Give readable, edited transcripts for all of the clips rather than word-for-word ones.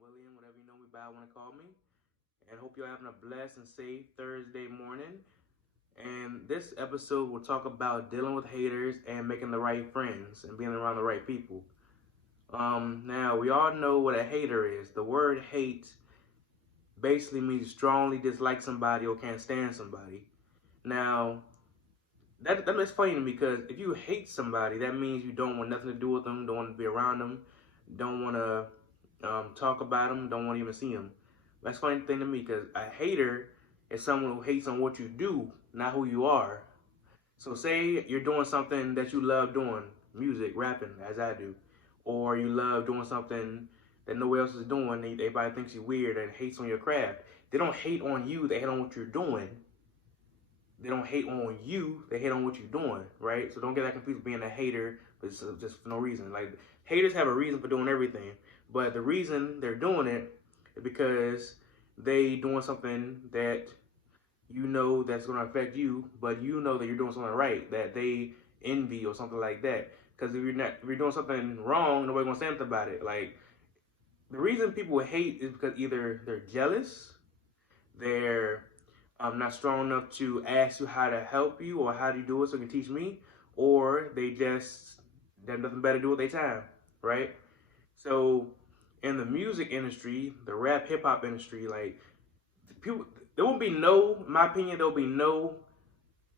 William, whatever you know me by, want to call me. And hope you're having a blessed and safe Thursday morning. And this episode will talk about dealing with haters and making the right friends and being around the right people. Now we all know what a hater is. The word hate basically means strongly dislike somebody or can't stand somebody. Now that's funny to me because if you hate somebody, that means you don't want nothing to do with them, don't want to be around them, don't want to talk about them, don't want to even see them. That's a funny thing to me because a hater is someone who hates on what you do, not who you are. So say you're doing something that you love doing, music, rapping, as I do, or you love doing something that nobody else is doing, and everybody thinks you're weird and hates on your craft. They don't hate on you, they hate on what you're doing. They don't hate on you, they hate on what you're doing, right? So don't get that confused with being a hater, but just for no reason. Like, haters have a reason for doing everything, but the reason they're doing it is because they doing something that you know that's going to affect you, but you know that you're doing something right, that they envy or something like that. Because if you're doing something wrong, nobody's going to say anything about it. Like, the reason people hate is because either they're jealous, they're not strong enough to ask you how to help you or how do you do it so you can teach me, or they have nothing better to do with their time, right? So in the music industry, the rap hip hop industry, like people, there will be no, in my opinion, there will be no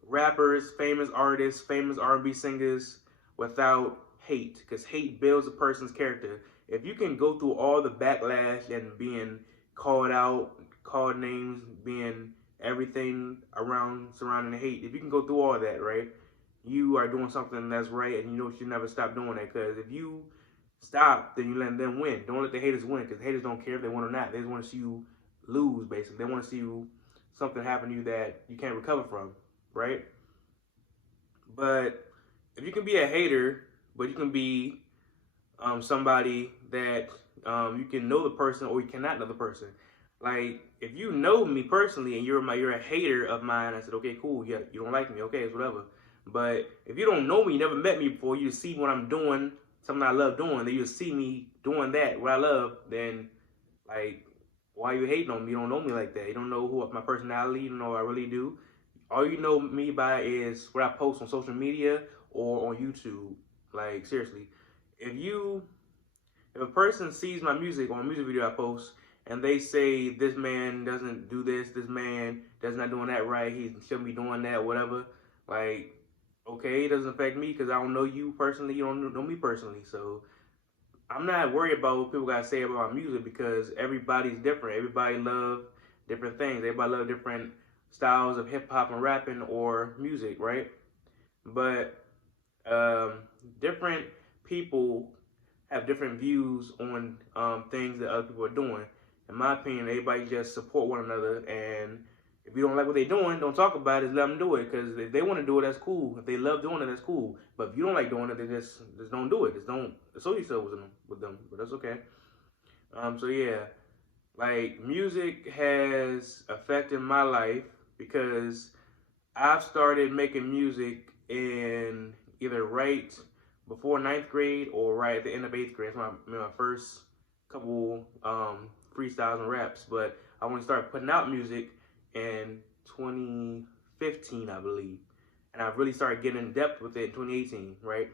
rappers, famous artists, famous R&B singers without hate, because hate builds a person's character. If you can go through all the backlash and being called out, called names, being everything around surrounding the hate, if you can go through all that, right, you are doing something that's right, and you know you should never stop doing that. Because if you stop, then you let them win. Don't let the haters win, because haters don't care if they win or not. They just want to see you lose, basically. They want to see you something happen to you that you can't recover from, right? But if you can be a hater, but you can be somebody that you can know the person or you cannot know the person. Like, if you know me personally and you're a hater of mine, I said, okay, cool, yeah, you don't like me, okay, it's whatever. But if you don't know me, you never met me before, you see what I'm doing, something I love doing, then you see me doing that, what I love, then, like, why you hating on me? You don't know me like that. You don't know who my personality, you don't know what I really do. All you know me by is what I post on social media or on YouTube. Like, seriously. If you if a person sees my music or a music video I post and they say this man doesn't do this man does not doing that right, he shouldn't be doing that, whatever, like, okay, it doesn't affect me because I don't know you personally, you don't know me personally. So I'm not worried about what people gotta say about my music because everybody's different. Everybody love different things. Everybody love different styles of hip hop and rapping or music, right? But um, different people have different views on things that other people are doing. In my opinion, everybody just support one another, and if you don't like what they're doing, don't talk about it. Just let them do it. Because if they want to do it, that's cool. If they love doing it, that's cool. But if you don't like doing it, then just don't do it. Just don't associate yourself with them. But that's okay. So yeah, like, music has affected my life because I've started making music in either right before ninth grade or right at the end of eighth grade. That's my first couple freestyles and raps. But I want to start putting out music in 2015, I believe. And I really started getting in depth with it in 2018, right?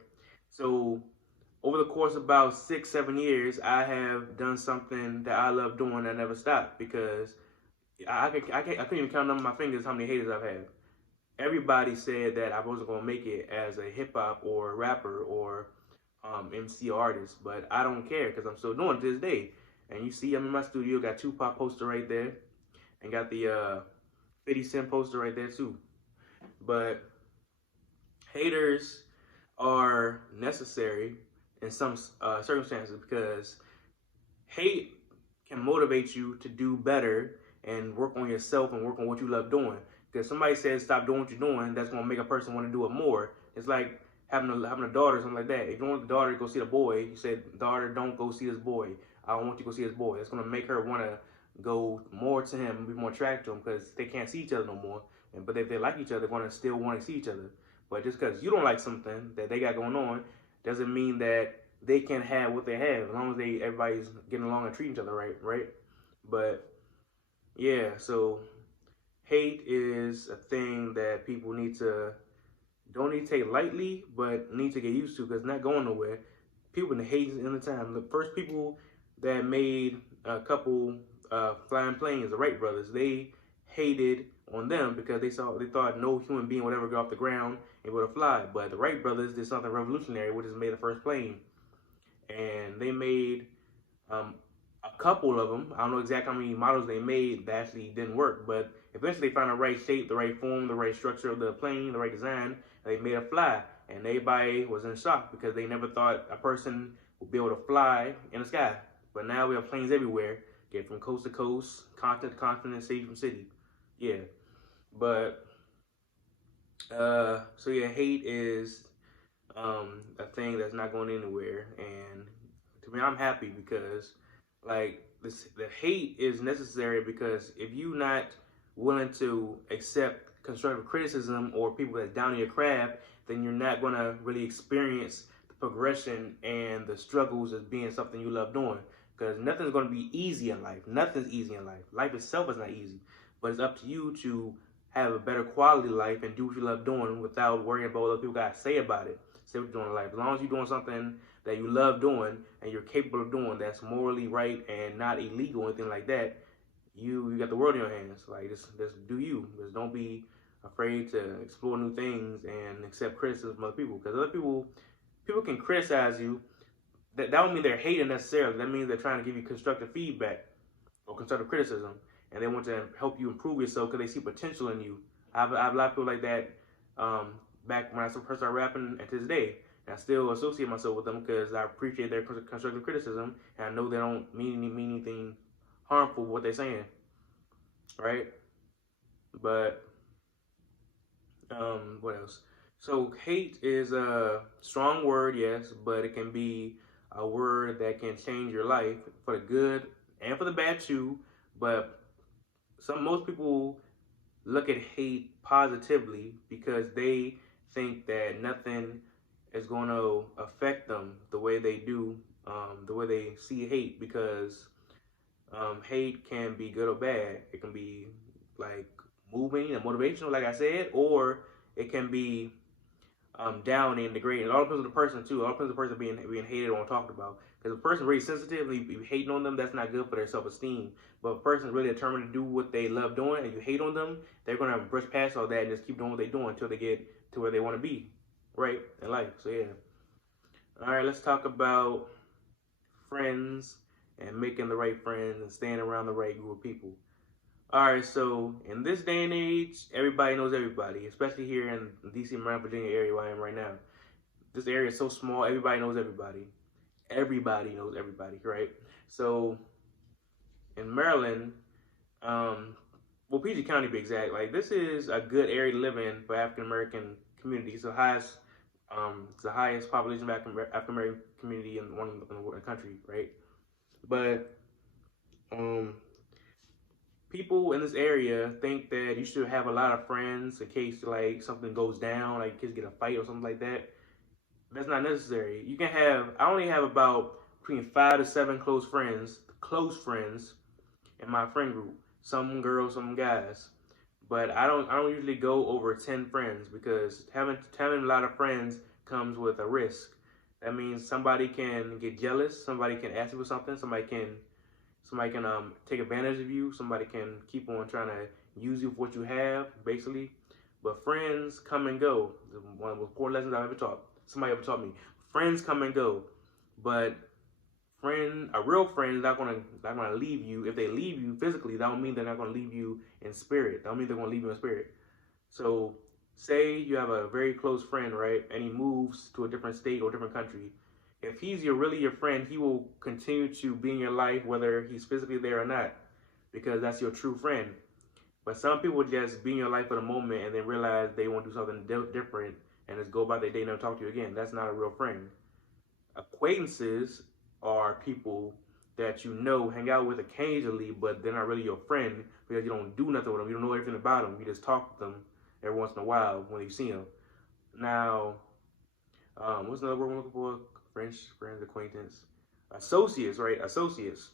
So over the course of about 6, 7 years, I have done something that I love doing that never stopped because I couldn't even count on my fingers how many haters I've had. Everybody said that I wasn't gonna make it as a hip hop or rapper or MC artist, but I don't care because I'm still doing it to this day. And you see, I'm in my studio, got Tupac poster right there, and got the 50 Cent poster right there too. But haters are necessary in some circumstances because hate can motivate you to do better and work on yourself and work on what you love doing. Because somebody says stop doing what you're doing, that's gonna make a person want to do it more. It's like having a daughter or something like that. If you want the daughter to go see the boy, you said, daughter, don't go see this boy. I don't want you to go see this boy. It's gonna make her want to go more to him and be more attracted to him because they can't see each other no more. But if they like each other, they're gonna still want to see each other. But just because you don't like something that they got going on doesn't mean that they can have what they have as long as everybody's getting along and treating each other right? But yeah, so hate is a thing that people don't need to take lightly, but need to get used to because it's not going nowhere. People been hating in the time. The first people that made a couple flying planes, the Wright brothers, they hated on them because they thought no human being would ever get off the ground and would fly. But the Wright brothers did something revolutionary, which is made the first plane, and they made um, a couple of them. I don't know exactly how many models they made that actually didn't work, but eventually they found the right shape, the right form, the right structure of the plane, the right design, and they made it fly. And everybody was in shock because they never thought a person would be able to fly in the sky. But now we have planes everywhere, get from coast to coast, continent to continent, city from city. Yeah, but so yeah, hate is a thing that's not going anywhere. And to me, I'm happy because like the hate is necessary because if you're not willing to accept constructive criticism or people that's down in your craft, then you're not going to really experience the progression and the struggles as being something you love doing. Because nothing's going to be easy in life. Nothing's easy in life. Life itself is not easy. But it's up to you to have a better quality life and do what you love doing without worrying about what other people got to say about it. Say what you're doing in life. As long as you're doing something that you love doing and you're capable of doing that's morally right and not illegal or anything like that, you got the world in your hands. Like just do you. Just don't be afraid to explore new things and accept criticism from other people. Because other people can criticize you. That don't mean they're hating necessarily. That means they're trying to give you constructive feedback or constructive criticism, and they want to help you improve yourself because they see potential in you. I have a lot of people like that back when I first started rapping and to this day. And I still associate myself with them because I appreciate their constructive criticism, and I know they don't mean anything harmful what they're saying, right? But what else? So hate is a strong word, yes, but it can be a word that can change your life for the good and for the bad too. But most people look at hate positively because they think that nothing is going to affect them the way they do, the way they see hate, because hate can be good or bad. It can be like moving and motivational, like I said, or it can be downing and degrading. It all depends on the person too. It all depends on the person being hated on, talked about. Because if a person's really sensitive and you hating on them, that's not good for their self-esteem. But if a person's really determined to do what they love doing and you hate on them, they're gonna brush past all that and just keep doing what they're doing until they get to where they want to be, right, in life. So yeah. All right, let's talk about friends and making the right friends and staying around the right group of people. All right, so in this day and age, everybody knows everybody, especially here in D.C., Maryland, Virginia area where I am right now. This area is so small, everybody knows everybody. Everybody knows everybody, right? So in Maryland, well, PG County to be exact, like this is a good area to live in for African American community. It's the highest population of African American community in the country, right? But people in this area think that you should have a lot of friends in case like something goes down, like kids get a fight or something like that. That's not necessary. You can have, I only have about between 5 to 7 close friends in my friend group. Some girls, some guys. But I don't usually go over 10 friends because having a lot of friends comes with a risk. That means somebody can get jealous, somebody can ask you for something, somebody can take advantage of you, somebody can keep on trying to use you for what you have, basically. But friends come and go. One of the core lessons I've ever taught. Somebody ever taught me. Friends come and go, but a real friend is not gonna leave you. If they leave you physically, that don't mean they're not gonna leave you in spirit. That don't mean they're gonna leave you in spirit. So, say you have a very close friend, right, and he moves to a different state or different country. If he's really your friend, he will continue to be in your life whether he's physically there or not, because that's your true friend. But some people just be in your life for the moment and then realize they want to do something different and just go about their day and never talk to you again. That's not a real friend. Acquaintances are people that you know, hang out with occasionally, but they're not really your friend because you don't do nothing with them. You don't know everything about them. You just talk with them every once in a while when you see them. Now, what's another word I'm looking for? friends, acquaintance, associates, right? Associates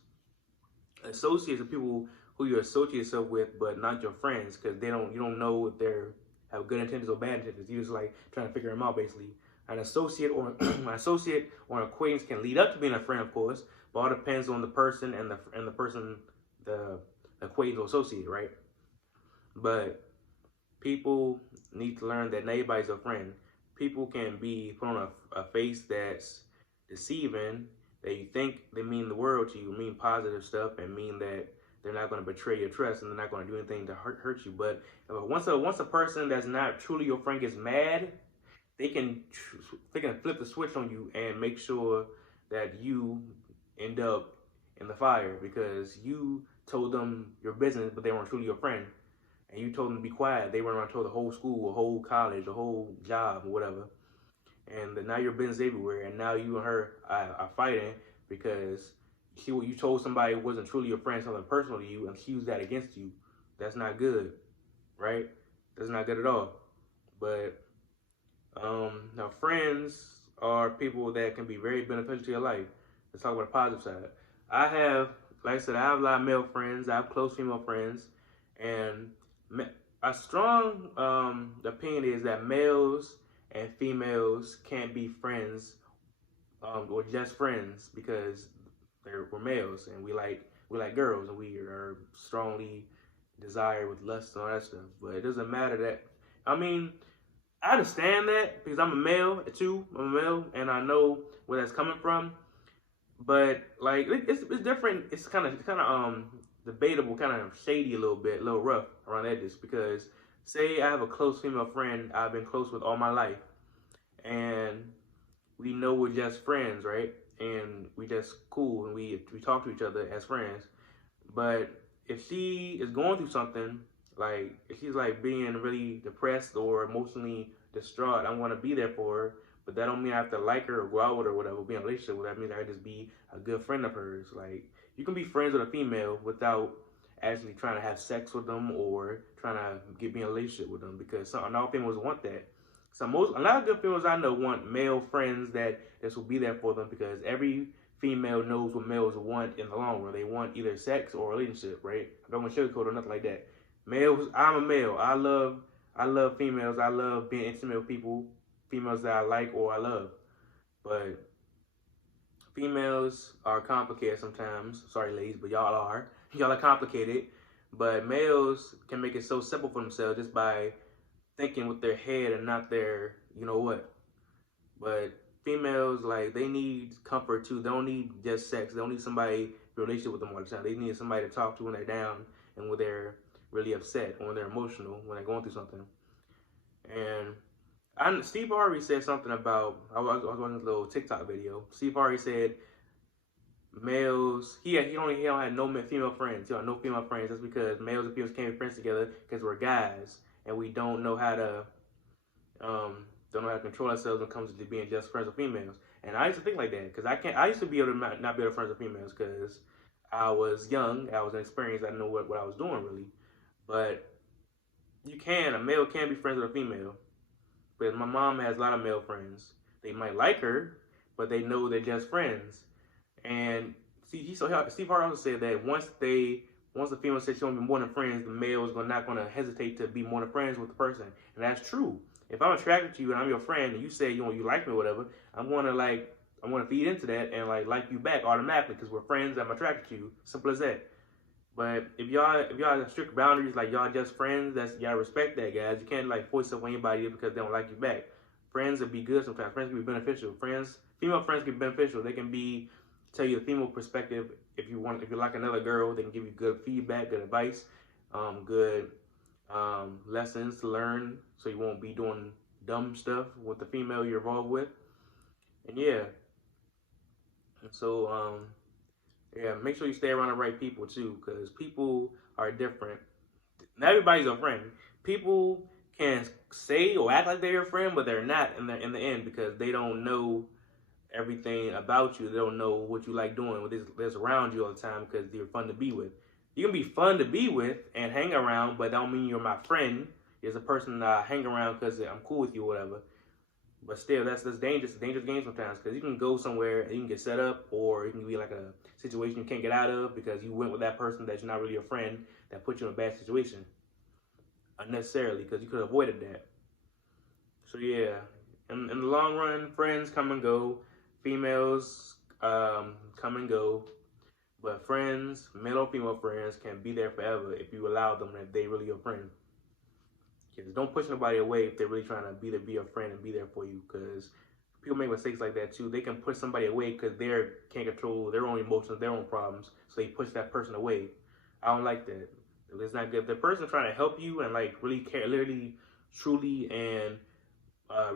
are people who you associate yourself with, but not your friends, because you don't know if they're have good intentions or bad intentions. You just like trying to figure them out, basically. An associate or an associate or an acquaintance can lead up to being a friend, of course, but all depends on the person and the person, the acquaintance or associate, right? But people need to learn that not everybody's a friend. People can be put on a face that's deceiving, that you think they mean the world to you, mean positive stuff, and mean that they're not going to betray your trust and they're not going to do anything to hurt you. But once a person that's not truly your friend gets mad, they can flip the switch on you and make sure that you end up in the fire because you told them your business, but they weren't truly your friend. And you told them to be quiet. They went around and told the whole school, a whole college, a whole job, or whatever. And now your business everywhere. And now you and her are fighting because you told somebody wasn't truly your friend, something personal to you, and she used that against you. That's not good, right? That's not good at all. But now friends are people that can be very beneficial to your life. Let's talk about the positive side. I have a lot of male friends. I have close female friends. And a strong opinion is that males and females can't be friends or just friends because we're males and we like girls and we are strongly desired with lust and all that stuff. But it doesn't matter that. I mean, I understand that because I'm a male too. I'm a male and I know where that's coming from. But like it's different. It's kind of debatable, kind of shady a little rough around the edges. Because say I have a close female friend I've been close with all my life, and we know we're just friends, right? And we just cool, and we talk to each other as friends. But if she is going through something, like if she's like being really depressed or emotionally distraught, I want to be there for her. But that don't mean I have to like her or go out with her or whatever, be in a relationship with her. That means I just be a good friend of hers. Like, you can be friends with a female without actually trying to have sex with them or trying to be in a relationship with them, because not all females want that. A lot of good females I know want male friends that this will be there for them, because every female knows what males want in the long run. They want either sex or a relationship, right? I don't want to sugarcoat or nothing like that. Males, I'm a male. I love females. I love being intimate with people. Females that I like or I love. But females are complicated sometimes. Sorry, ladies, but y'all are. Y'all are complicated. But males can make it so simple for themselves just by thinking with their head and not their, you know what. But females, like, they need comfort too. They don't need just sex. They don't need somebody in a relationship with them all the time. They need somebody to talk to when they're down and when they're really upset, or when they're emotional, when they're going through something. And Steve Harvey said something about, I was watching this little TikTok video. Steve Harvey said males, he don't have no female friends. He don't have no female friends. That's because males and females can't be friends together because we're guys and we don't know how to control ourselves when it comes to being just friends with females. And I used to think like that because I used to be able to not be able to friends with females because I was young, I was inexperienced, I didn't know what I was doing really. But a male can be friends with a female. Because my mom has a lot of male friends. They might like her, but they know they're just friends. And Steve Harvey also said that once the female says she won't be more than friends, the male is not going to hesitate to be more than friends with the person. And that's true. If I'm attracted to you and I'm your friend and you say you like me or whatever, I'm going to feed into that and like you back automatically because we're friends. I'm attracted to you. Simple as that. But if y'all have strict boundaries, like y'all just friends, y'all respect that, guys. You can't like force stuff on anybody because they don't like you back. Friends will be good sometimes. Friends can be beneficial. Female friends can be beneficial. They can tell you the female perspective. If you like another girl, they can give you good feedback, good advice, good lessons to learn, so you won't be doing dumb stuff with the female you're involved with. And yeah. And so yeah, make sure you stay around the right people too, because people are different. Not everybody's a friend. People can say or act like they're your friend, but they're not in the end because they don't know everything about you. They don't know what you like doing, what is around you all the time, because you're fun to be with. You can be fun to be with and hang around, but that don't mean you're my friend. You're a person that I hang around because I'm cool with you or whatever. But still, that's dangerous. It's a dangerous game sometimes because you can go somewhere and you can get set up, or it can be like a situation you can't get out of because you went with that person that's not really a friend that put you in a bad situation unnecessarily because you could have avoided that. So yeah, in the long run, friends come and go, females come and go, but friends, male or female friends, can be there forever if you allow them, if they really your friend. Because don't push nobody away if they're really trying to be a friend and be there for you. Because people make mistakes like that too. They can push somebody away because they can't control their own emotions, their own problems. So they push that person away. I don't like that. It's not good. If the person's trying to help you and like really care, literally, truly, and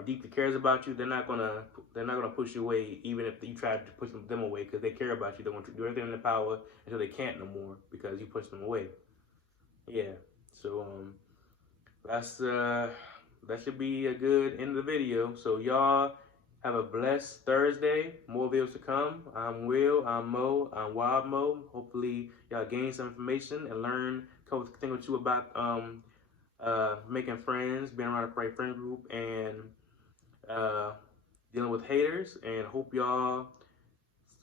deeply cares about you, they're not gonna push you away even if you try to push them away because they care about you. They want to do everything in their power until they can't no more because you push them away. Yeah. So that's that should be a good end of the video. So y'all have a blessed Thursday. More videos to come. I'm Will. I'm Mo. I'm Wild Mo. Hopefully y'all gain some information and learn a couple things or two about making friends, being around a right friend group, and dealing with haters. And hope y'all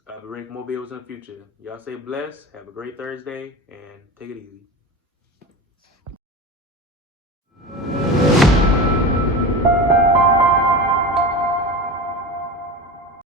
be ready for more videos in the future. Y'all stay blessed. Have a great Thursday and take it easy.